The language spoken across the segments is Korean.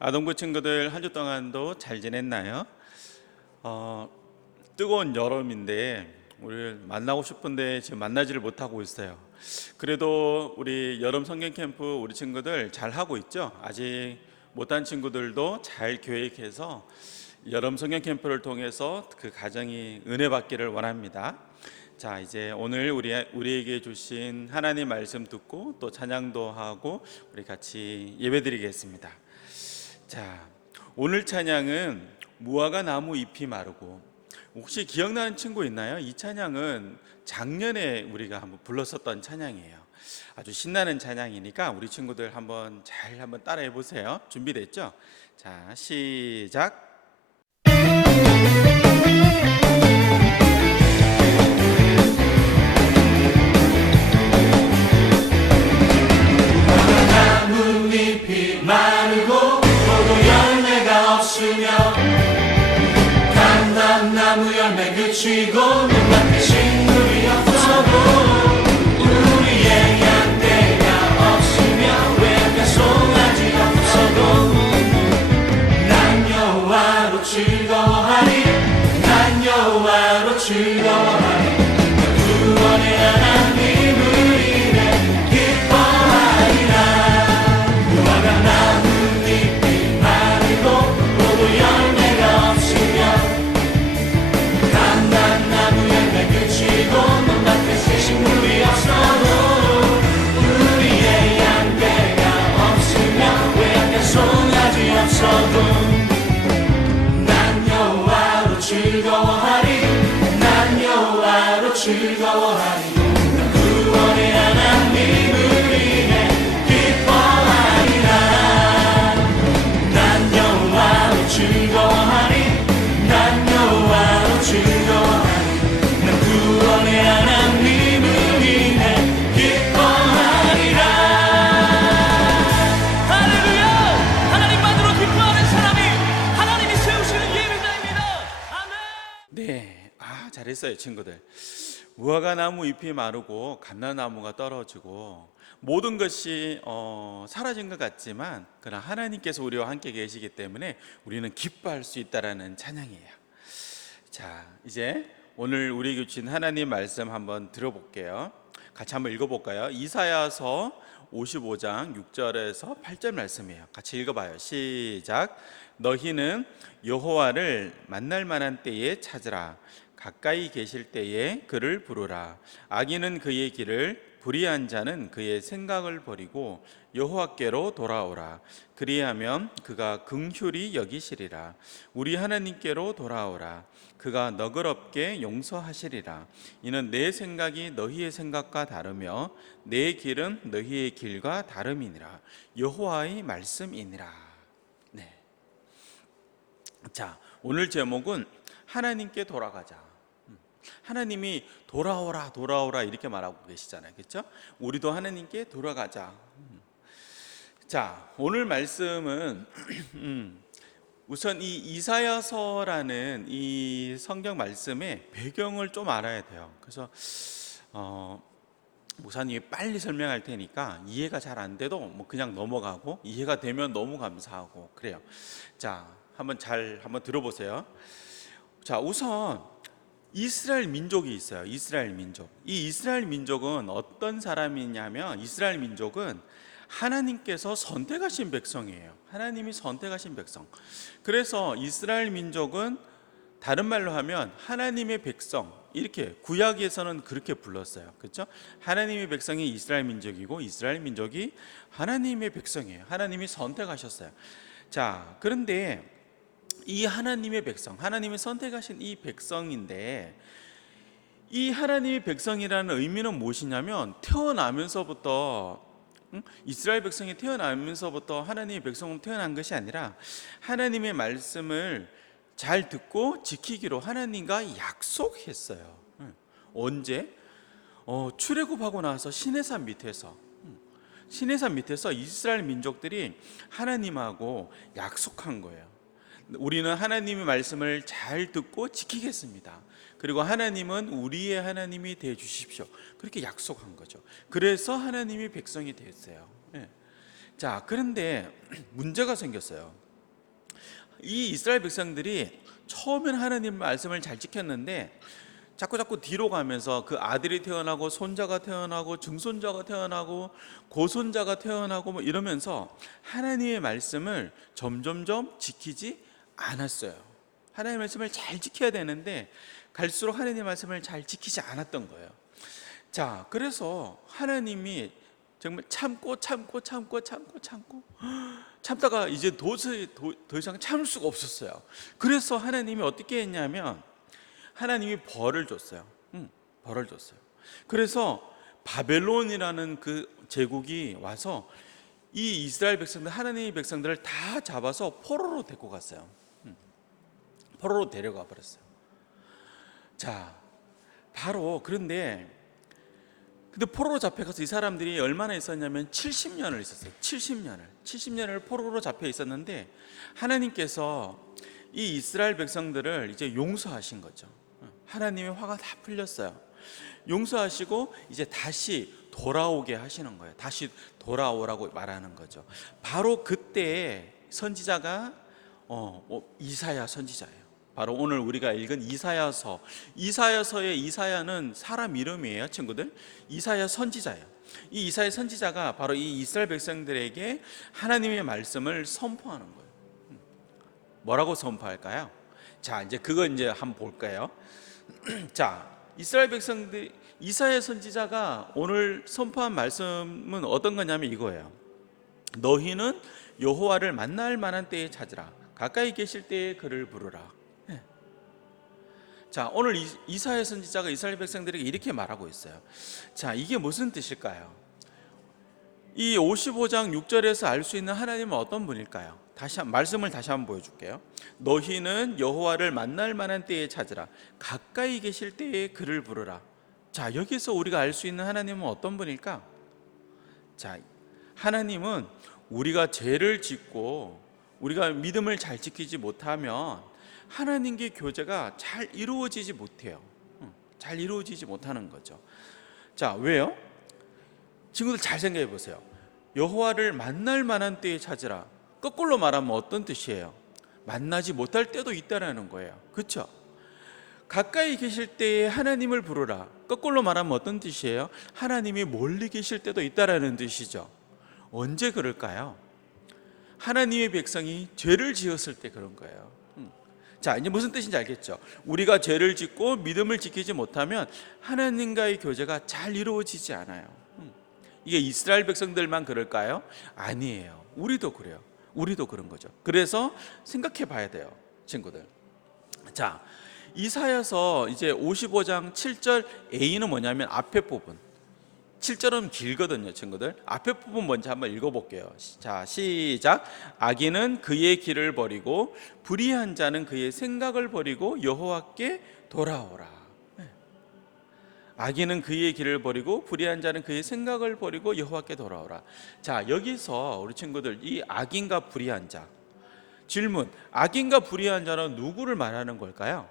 아동부 친구들 한 주 동안도 잘 지냈나요? 뜨거운 여름인데 우리 만나고 싶은데 지금 만나지를 못하고 있어요. 그래도 우리 여름 성경 캠프 우리 친구들 잘 하고 있죠? 아직 못한 친구들도 잘 계획해서 여름 성경 캠프를 통해서 그 가정이 은혜 받기를 원합니다. 자, 이제 오늘 우리에게 주신 하나님 말씀 듣고 또 찬양도 하고 우리 같이 예배드리겠습니다. 자, 오늘 찬양은 무화과 나무 잎이 마르고, 혹시 기억나는 친구 있나요? 이 찬양은 작년에 우리가 한번 불렀었던 찬양이에요. 아주 신나는 찬양이니까 우리 친구들 한번 따라해 보세요. 준비됐죠? 자, 시작. 나뭇잎이 마르고 포도 열매가 없으며 감람나무 열매 그치고 눈앞에 식물이 없어도 우리의 양떼가 없으며 외양간 송아지 없어도 난 여호와로 즐거워하리 난 여호와로 즐거워하리 구원의 하나님을 인해 기뻐하리라. 무화과 나뭇잎이 마르고 포도 열매가 없으며 감람나무 열매 그치고 눈앞에 식물이 없어도 우리의 양떼가 없으며 외양간 송아지 없어도 난 여호와로 즐거워하리 난 여호와로 즐거워하리. 구원의 하나님을 인해 기뻐하리라. 난 여호와로 즐거워하리 난 여호와로 즐거워하리. 난 구원의 하나님을 인해 기뻐하리라. 할렐루야. 하나님만으로 기뻐하는 사람이 하나님이 세우시는 예배자입니다. 아멘. 네, 잘했어요 친구들. 무화과 나무 잎이 마르고 감람나무가 떨어지고 모든 것이 사라진 것 같지만 그러나 하나님께서 우리와 함께 계시기 때문에 우리는 기뻐할 수 있다라는 찬양이에요. 자, 이제 오늘 우리에게 주신 하나님 말씀 한번 들어볼게요. 같이 한번 읽어볼까요? 이사야서 55장 6절에서 8절 말씀이에요. 같이 읽어봐요. 시작. 너희는 여호와를 만날 만한 때에 찾으라. 가까이 계실 때에 그를 부르라. 악인은 그의 길을, 불의한 자는 그의 생각을 버리고 여호와께로 돌아오라. 그리하면 그가 긍휼히 여기시리라. 우리 하나님께로 돌아오라. 그가 너그럽게 용서하시리라. 이는 내 생각이 너희의 생각과 다르며 내 길은 너희의 길과 다름이니라. 여호와의 말씀이니라. 네. 자, 오늘 제목은 하나님께 돌아가자. 하나님이 돌아오라 돌아오라 이렇게 말하고 계시잖아요. 그렇죠? 우리도 하나님께 돌아가자. 자, 오늘 말씀은 우선 이 이사야서라는 이 성경 말씀의 배경을 좀 알아야 돼요. 그래서 목사님이 빨리 설명할 테니까 이해가 잘 안 돼도 뭐 그냥 넘어가고 이해가 되면 너무 감사하고 그래요. 자, 한번 들어보세요. 자, 우선 이스라엘 민족이 있어요. 이스라엘 민족. 이 이스라엘 민족은 어떤 사람이냐면 이스라엘 민족은 하나님께서 선택하신 백성이에요. 하나님이 선택하신 백성. 그래서 이스라엘 민족은 다른 말로 하면 하나님의 백성, 이렇게 구약에서는 그렇게 불렀어요. 그렇죠? 하나님의 백성이 이스라엘 민족이고 이스라엘 민족이 하나님의 백성이에요. 하나님이 선택하셨어요. 자, 그런데 이 하나님의 백성, 하나님이 선택하신 이 백성인데 이 하나님의 백성이라는 의미는 무엇이냐면 태어나면서부터 이스라엘 백성이 태어나면서부터 하나님의 백성으로 태어난 것이 아니라 하나님의 말씀을 잘 듣고 지키기로 하나님과 약속했어요. 언제? 출애굽하고 나서 시내산 밑에서 이스라엘 민족들이 하나님하고 약속한 거예요. 우리는 하나님의 말씀을 잘 듣고 지키겠습니다. 그리고 하나님은 우리의 하나님이 되어 주십시오. 그렇게 약속한 거죠. 그래서 하나님이 백성이 됐어요. 자, 그런데 문제가 생겼어요. 이 이스라엘 백성들이 처음에는 하나님 말씀을 잘 지켰는데 자꾸 뒤로 가면서 그 아들이 태어나고 손자가 태어나고 증손자가 태어나고 고손자가 태어나고 뭐 이러면서 하나님의 말씀을 점점점 지키지 않았어요. 하나님의 말씀을 잘 지켜야 되는데 갈수록 하나님의 말씀을 잘 지키지 않았던 거예요. 자, 그래서 하나님이 정말 참다가 이제 도저히 더 이상 참을 수가 없었어요. 그래서 하나님이 어떻게 했냐면 하나님이 벌을 줬어요. 벌을 줬어요. 그래서 바벨론이라는 그 제국이 와서 이 이스라엘 백성들, 하나님의 백성들을 다 잡아서 포로로 데리고 갔어요. 포로로 데려가 버렸어요. 자, 바로 근데 포로로 잡혀가서 이 사람들이 얼마나 있었냐면 70년을 있었어요. 70년을 포로로 잡혀 있었는데 하나님께서 이 이스라엘 백성들을 이제 용서하신 거죠. 하나님의 화가 다 풀렸어요. 용서하시고 이제 다시 돌아오게 하시는 거예요. 다시 돌아오라고 말하는 거죠. 바로 그때 선지자가 이사야 선지자예요. 바로 오늘 우리가 읽은 이사야서의 이사야는 사람 이름이에요, 친구들. 이사야 선지자예요. 이 이사야 선지자가 바로 이 이스라엘 백성들에게 하나님의 말씀을 선포하는 거예요. 뭐라고 선포할까요? 자, 이제 그거 이제 한번 볼까요? 자, 이스라엘 백성들, 이사야 선지자가 오늘 선포한 말씀은 어떤 거냐면 이거예요. 너희는 여호와를 만날 만한 때에 찾으라. 가까이 계실 때에 그를 부르라. 자, 오늘 이사야 선지자가 이스라엘 백성들에게 이렇게 말하고 있어요. 자, 이게 무슨 뜻일까요? 이 55장 6절에서 알 수 있는 하나님은 어떤 분일까요? 말씀을 다시 한번 보여줄게요. 너희는 여호와를 만날 만한 때에 찾으라. 가까이 계실 때에 그를 부르라. 자, 여기서 우리가 알 수 있는 하나님은 어떤 분일까? 자, 하나님은 우리가 죄를 짓고 우리가 믿음을 잘 지키지 못하면 하나님께 교제가 잘 이루어지지 못해요. 잘 이루어지지 못하는 거죠. 자, 왜요? 친구들 잘 생각해 보세요. 여호와를 만날 만한 때에 찾으라. 거꾸로 말하면 어떤 뜻이에요? 만나지 못할 때도 있다라는 거예요. 그렇죠? 가까이 계실 때에 하나님을 부르라. 거꾸로 말하면 어떤 뜻이에요? 하나님이 멀리 계실 때도 있다라는 뜻이죠. 언제 그럴까요? 하나님의 백성이 죄를 지었을 때 그런 거예요. 자, 이제 무슨 뜻인지 알겠죠? 우리가 죄를 짓고 믿음을 지키지 못하면 하나님과의 교제가 잘 이루어지지 않아요. 이게 이스라엘 백성들만 그럴까요? 아니에요. 우리도 그래요. 우리도 그런 거죠. 그래서 생각해 봐야 돼요, 친구들. 자, 이사야서 이제 55장 7절 A는 뭐냐면 앞에 부분. 7절은 길거든요, 친구들. 앞에 부분 먼저 한번 읽어볼게요. 자, 시작. 악인은 그의 길을 버리고 불의한 자는 그의 생각을 버리고 여호와께 돌아오라. 악인은 그의 길을 버리고 불의한 자는 그의 생각을 버리고 여호와께 돌아오라. 자, 여기서 우리 친구들, 이 악인과 불의한 자, 질문, 악인과 불의한 자는 누구를 말하는 걸까요?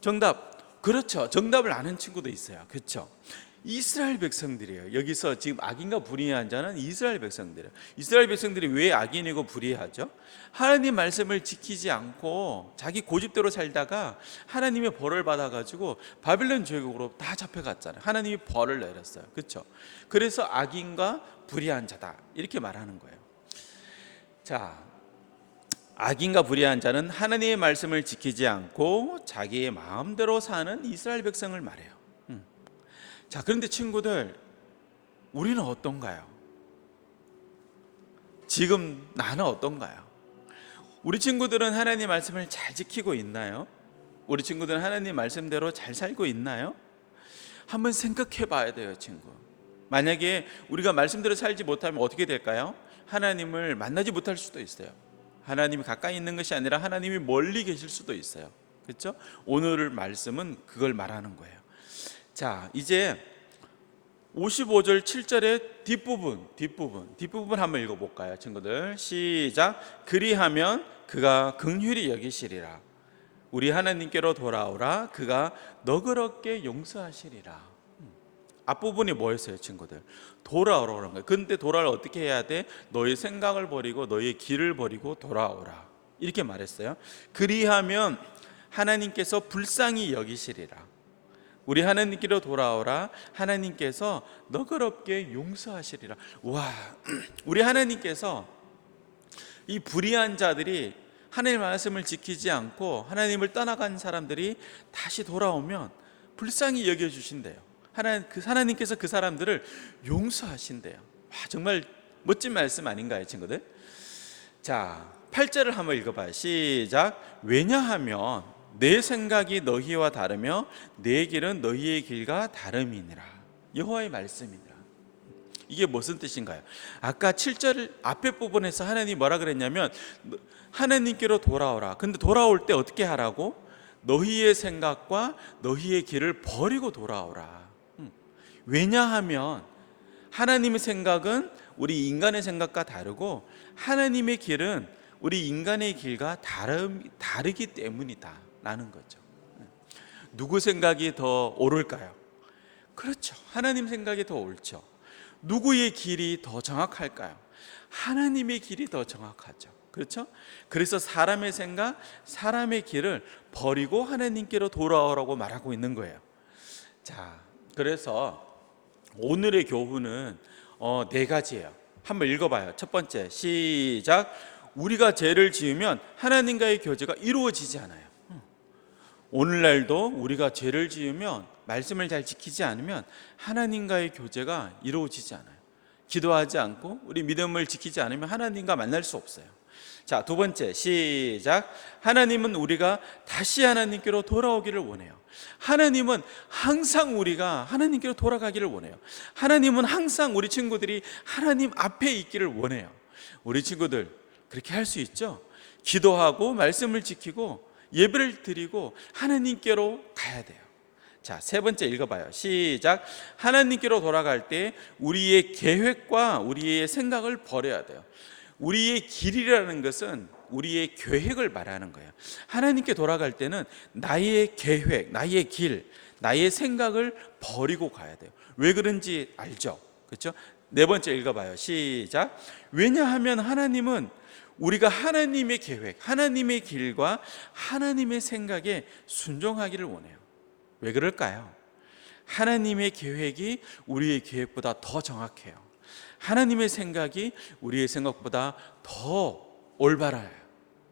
정답, 그렇죠. 정답을 아는 친구도 있어요. 그렇죠. 이스라엘 백성들이에요. 여기서 지금 악인과 불의한 자는 이스라엘 백성들이에요. 이스라엘 백성들이 왜 악인이고 불의하죠? 하나님 말씀을 지키지 않고 자기 고집대로 살다가 하나님의 벌을 받아가지고 바벨론 제국으로 다 잡혀갔잖아요. 하나님이 벌을 내렸어요. 그렇죠? 그래서 악인과 불의한 자다 이렇게 말하는 거예요. 자, 악인과 불의한 자는 하나님의 말씀을 지키지 않고 자기의 마음대로 사는 이스라엘 백성을 말해요. 자, 그런데 친구들, 우리는 어떤가요? 지금 나는 어떤가요? 우리 친구들은 하나님 말씀을 잘 지키고 있나요? 우리 친구들은 하나님 말씀대로 잘 살고 있나요? 한번 생각해 봐야 돼요, 친구. 만약에 우리가 말씀대로 살지 못하면 어떻게 될까요? 하나님을 만나지 못할 수도 있어요. 하나님이 가까이 있는 것이 아니라 하나님이 멀리 계실 수도 있어요. 그렇죠? 오늘 말씀은 그걸 말하는 거예요. 자, 이제 55절 7절의 뒷부분 한번 읽어볼까요, 친구들? 시작. 그리하면 그가 긍휼히 여기시리라. 우리 하나님께로 돌아오라. 그가 너그럽게 용서하시리라. 앞부분이 뭐였어요, 친구들? 돌아오라 그런 거예요. 근데 돌아오라 어떻게 해야 돼? 너의 생각을 버리고 너의 길을 버리고 돌아오라. 이렇게 말했어요. 그리하면 하나님께서 불쌍히 여기시리라. 우리 하나님께로 돌아오라. 하나님께서 너그럽게 용서하시리라. 와, 우리 하나님께서 이 불의한 자들이 하나님의 말씀을 지키지 않고 하나님을 떠나간 사람들이 다시 돌아오면 불쌍히 여겨주신대요. 하나님께서 그 사람들을 용서하신대요. 와, 정말 멋진 말씀 아닌가요, 친구들? 자, 8절을 한번 읽어봐요. 시작. 왜냐하면 내 생각이 너희와 다르며 내 길은 너희의 길과 다름이니라. 여호와의 말씀이니라. 이게 무슨 뜻인가요? 아까 7절 앞에 부분에서 하나님이 뭐라 그랬냐면 하나님께로 돌아오라. 근데 돌아올 때 어떻게 하라고? 너희의 생각과 너희의 길을 버리고 돌아오라. 왜냐하면 하나님의 생각은 우리 인간의 생각과 다르고 하나님의 길은 우리 인간의 길과 다르기 때문이다 라는 거죠. 누구 생각이 더 옳을까요? 그렇죠. 하나님 생각이 더 옳죠. 누구의 길이 더 정확할까요? 하나님의 길이 더 정확하죠. 그렇죠? 그래서 사람의 생각, 사람의 길을 버리고 하나님께로 돌아오라고 말하고 있는 거예요. 자, 그래서 오늘의 교훈은 네 가지예요. 한번 읽어봐요. 첫 번째, 시작. 우리가 죄를 지으면 하나님과의 교제가 이루어지지 않아요. 오늘날도 우리가 죄를 지으면 말씀을 잘 지키지 않으면 하나님과의 교제가 이루어지지 않아요. 기도하지 않고 우리 믿음을 지키지 않으면 하나님과 만날 수 없어요. 자, 두 번째, 시작. 하나님은 우리가 다시 하나님께로 돌아오기를 원해요. 하나님은 항상 우리가 하나님께로 돌아가기를 원해요. 하나님은 항상 우리 친구들이 하나님 앞에 있기를 원해요. 우리 친구들 그렇게 할 수 있죠? 기도하고 말씀을 지키고 예배를 드리고 하나님께로 가야 돼요. 자, 세 번째 읽어봐요. 시작. 하나님께로 돌아갈 때 우리의 계획과 우리의 생각을 버려야 돼요. 우리의 길이라는 것은 우리의 계획을 말하는 거예요. 하나님께 돌아갈 때는 나의 계획, 나의 길, 나의 생각을 버리고 가야 돼요. 왜 그런지 알죠? 그렇죠? 네 번째 읽어봐요. 시작. 왜냐하면 하나님은 우리가 하나님의 계획, 하나님의 길과 하나님의 생각에 순종하기를 원해요. 왜 그럴까요? 하나님의 계획이 우리의 계획보다 더 정확해요. 하나님의 생각이 우리의 생각보다 더 올바라요.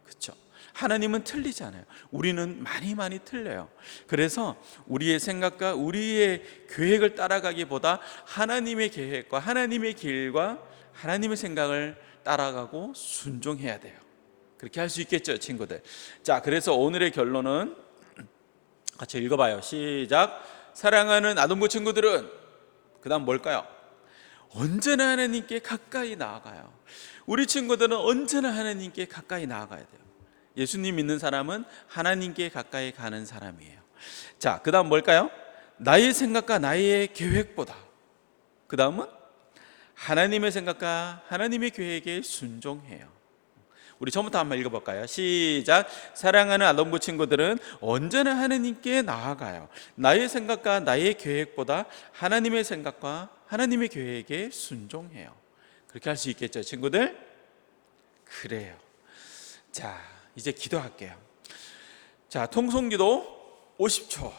그렇죠? 하나님은 틀리지 않아요. 우리는 많이 틀려요. 그래서 우리의 생각과 우리의 계획을 따라가기보다 하나님의 계획과 하나님의 길과 하나님의 생각을 따라가고 순종해야 돼요. 그렇게 할 수 있겠죠, 친구들? 자, 그래서 오늘의 결론은 같이 읽어봐요. 시작. 사랑하는 아동부 친구들은 그 다음 뭘까요? 언제나 하나님께 가까이 나아가요. 우리 친구들은 언제나 하나님께 가까이 나아가야 돼요. 예수님 믿는 사람은 하나님께 가까이 가는 사람이에요. 자, 그 다음 뭘까요? 나의 생각과 나의 계획보다, 그 다음은 하나님의 생각과 하나님의 계획에 순종해요. 우리 처음부터 한번 읽어볼까요? 시작. 사랑하는 아동부 친구들은 언제나 하나님께 나아가요. 나의 생각과 나의 계획보다 하나님의 생각과 하나님의 계획에 순종해요. 그렇게 할 수 있겠죠, 친구들? 그래요. 자, 이제 기도할게요. 자, 통성기도 50초.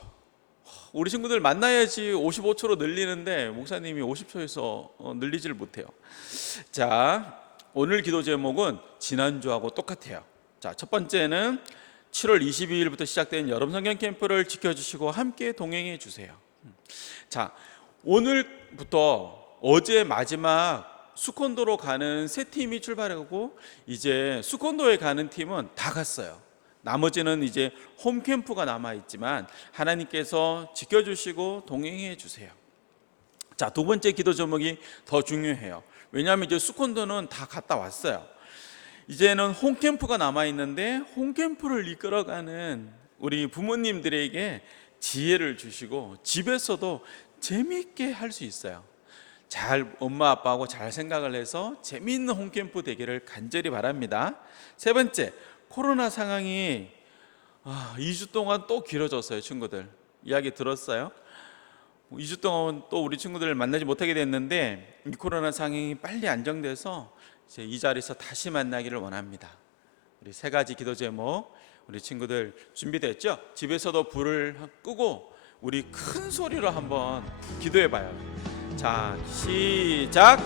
우리 친구들 만나야지 55초로 늘리는데 목사님이 50초에서 늘리지를 못해요. 자, 오늘 기도 제목은 지난주하고 똑같아요. 자, 첫 번째는 7월 22일부터 시작된 여름 성경 캠프를 지켜주시고 함께 동행해 주세요. 자, 오늘부터 어제 마지막 수콘도로 가는 세 팀이 출발하고 이제 수콘도에 가는 팀은 다 갔어요. 나머지는 이제 홈캠프가 남아있지만 하나님께서 지켜주시고 동행해 주세요. 자, 두 번째 기도 제목이 더 중요해요. 왜냐하면 이제 수콘도는 다 갔다 왔어요. 이제는 홈캠프가 남아있는데 홈캠프를 이끌어가는 우리 부모님들에게 지혜를 주시고 집에서도 재미있게 할 수 있어요. 잘 엄마 아빠하고 잘 생각을 해서 재미있는 홈캠프 되기를 간절히 바랍니다. 세 번째, 코로나 상황이 2주 동안 또 길어졌어요. 친구들 이야기 들었어요? 2주 동안 또 우리 친구들을 만나지 못하게 됐는데 이 코로나 상황이 빨리 안정돼서 이제 이 자리에서 다시 만나기를 원합니다. 우리 세 가지 기도 제목 우리 친구들 준비됐죠? 집에서도 불을 끄고 우리 큰 소리로 한번 기도해 봐요. 자, 시작.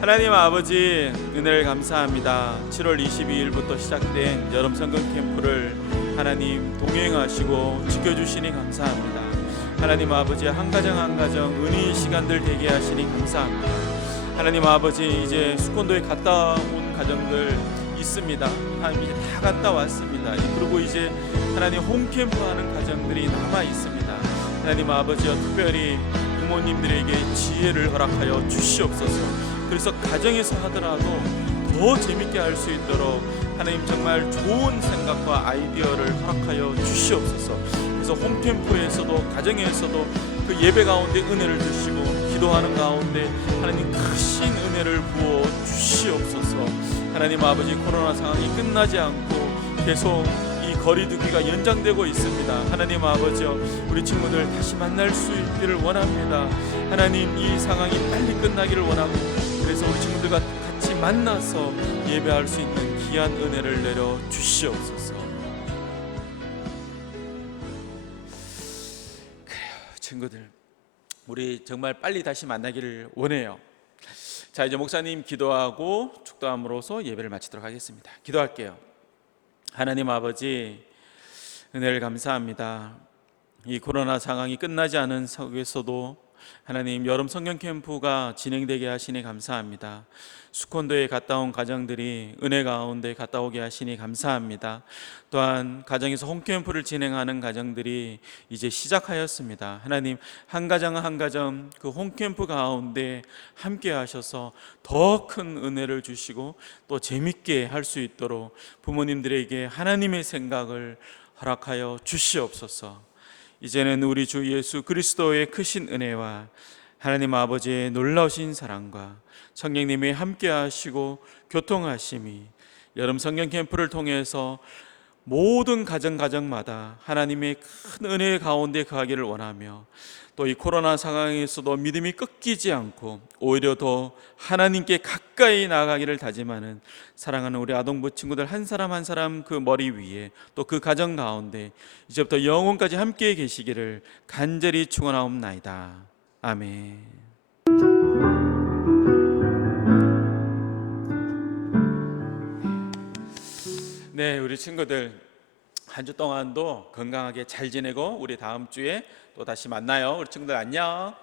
하나님 아버지, 은혜를 감사합니다. 7월 22일부터 시작된 여름 성경 캠프를 하나님 동행하시고 지켜주시니 감사합니다. 하나님 아버지, 한 가정 한 가정 은혜의 시간들 되게 하시니 감사합니다. 하나님 아버지, 이제 수권도에 갔다 온 가정들 있습니다. 하나님 이제 다 갔다 왔습니다. 그리고 이제 하나님 홈캠프 하는 가정들이 남아 있습니다. 하나님 아버지여, 특별히 부모님들에게 지혜를 허락하여 주시옵소서. 그래서 가정에서 하더라도 더 재밌게 할 수 있도록 하나님 정말 좋은 생각과 아이디어를 허락하여 주시옵소서. 그래서 홈캠프에서도 가정에서도 그 예배 가운데 은혜를 주시고 기도하는 가운데 하나님 크신 은혜를 부어 주시옵소서. 하나님 아버지, 코로나 상황이 끝나지 않고 계속 이 거리두기가 연장되고 있습니다. 하나님 아버지여, 우리 친구들 다시 만날 수 있기를 원합니다. 하나님, 이 상황이 빨리 끝나기를 원하고, 그래서 우리 친구들과 같이 만나서 예배할 수 있는 귀한 은혜를 내려 주시옵소서. 그래요, 친구들, 우리 정말 빨리 다시 만나기를 원해요. 자, 이제 목사님 기도하고 축도함으로써 예배를 마치도록 하겠습니다. 기도할게요. 하나님 아버지, 은혜를 감사합니다. 이 코로나 상황이 끝나지 않은 속에서도 하나님 여름 성경 캠프가 진행되게 하시니 감사합니다. 수콘도에 갔다 온 가정들이 은혜 가운데 갔다 오게 하시니 감사합니다. 또한 가정에서 홈캠프를 진행하는 가정들이 이제 시작하였습니다. 하나님, 한 가정 한 가정 그 홈캠프 가운데 함께 하셔서 더 큰 은혜를 주시고 또 재밌게 할 수 있도록 부모님들에게 하나님의 생각을 허락하여 주시옵소서. 이제는 우리 주 예수 그리스도의 크신 은혜와 하나님 아버지의 놀라우신 사랑과 성령님이 함께 하시고 교통하심이 여름 성경 캠프를 통해서 모든 가정마다 하나님의 큰 은혜 가운데 거하기를 원하며, 또 이 코로나 상황에서도 믿음이 꺾이지 않고 오히려 더 하나님께 가까이 나아가기를 다짐하는 사랑하는 우리 아동부 친구들 한 사람 한 사람 그 머리 위에, 또 그 가정 가운데 이제부터 영원까지 함께 계시기를 간절히 축원하옵나이다. 아멘. 네, 우리 친구들 한 주 동안도 건강하게 잘 지내고 우리 다음 주에 또 다시 만나요. 우리 친구들 안녕.